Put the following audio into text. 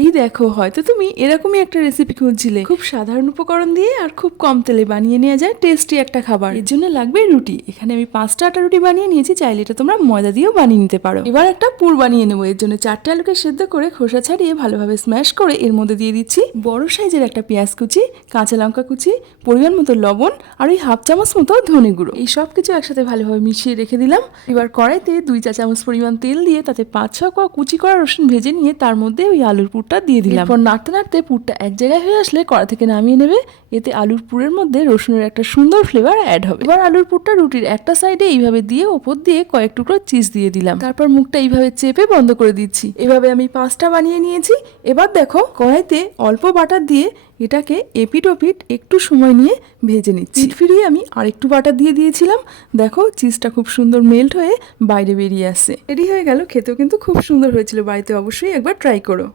এই দেখো, হয়তো তুমি এরকমই একটা রেসিপি খুঁজছিলে, খুব সাধারণ উপকরণ দিয়ে আর খুব কম তেলে বানিয়ে নেওয়া যায় টেস্টি একটা খাবার। এর জন্য লাগবে রুটি। এখানে আমি 5টা আটা রুটি বানিয়ে নিয়েছি, চাইলে এটা তোমরা ময়দা দিয়েও বানিয়ে নিতে পারো। এবার একটা পুর বানিয়ে নেবো। এর জন্য 4টে আলুকে সেদ্ধ করে খোসা ছাড়িয়ে ভালোভাবে স্ম্যাশ করে এর মধ্যে দিয়ে দিচ্ছি বড় সাইজের একটা পেঁয়াজ কুচি, কাঁচা লঙ্কা কুচি, পরিমাণ মতো লবণ আর ওই হাফ চামচ মতো ধনে গুঁড়ো। এই সব কিছু একসাথে ভালোভাবে মিশিয়ে রেখে দিলাম। এবার কড়াইতে 2 চা চামচ পরিমাণ তেল দিয়ে তাতে 5-6 কোয়া কুচি করা রসুন ভেজে নিয়ে তার মধ্যে ওই আলুর পুরটা দিয়ে দিলাম। এরপর নাড়তে নাড়তে পুরটা এক জায়গায় হয়ে আসলে কড়া থেকে নামিয়ে নেবে। এতে আলুর পুরের মধ্যে রসুনের একটা সুন্দর ফ্লেভার অ্যাড হবে। এবার আলুর পুরটা রুটির একটা সাইডে এইভাবে দিয়ে ওপর দিয়ে কয়েক টুকরো চিজ দিয়ে দিলাম। তারপর মুখটা এইভাবে চেপে বন্ধ করে দিচ্ছি। এভাবে আমি 5টা বানিয়ে নিয়েছি। এবার দেখো, কড়াইতে অল্প বাটার দিয়ে এটাকে এপিট ওপিট একটু সময় নিয়ে ভেজে নিচ্ছি। পিঠ ফিরিয়ে আমি আরেকটু বাটার দিয়ে দিয়েছিলাম। দেখো, চিজটা খুব সুন্দর মেল্ট হয়ে বাইরে বেরিয়ে আসছে। রেডি হয়ে গেল। খেতেও কিন্তু খুব সুন্দর হয়েছিল। বাড়িতে অবশ্যই একবার ট্রাই করো।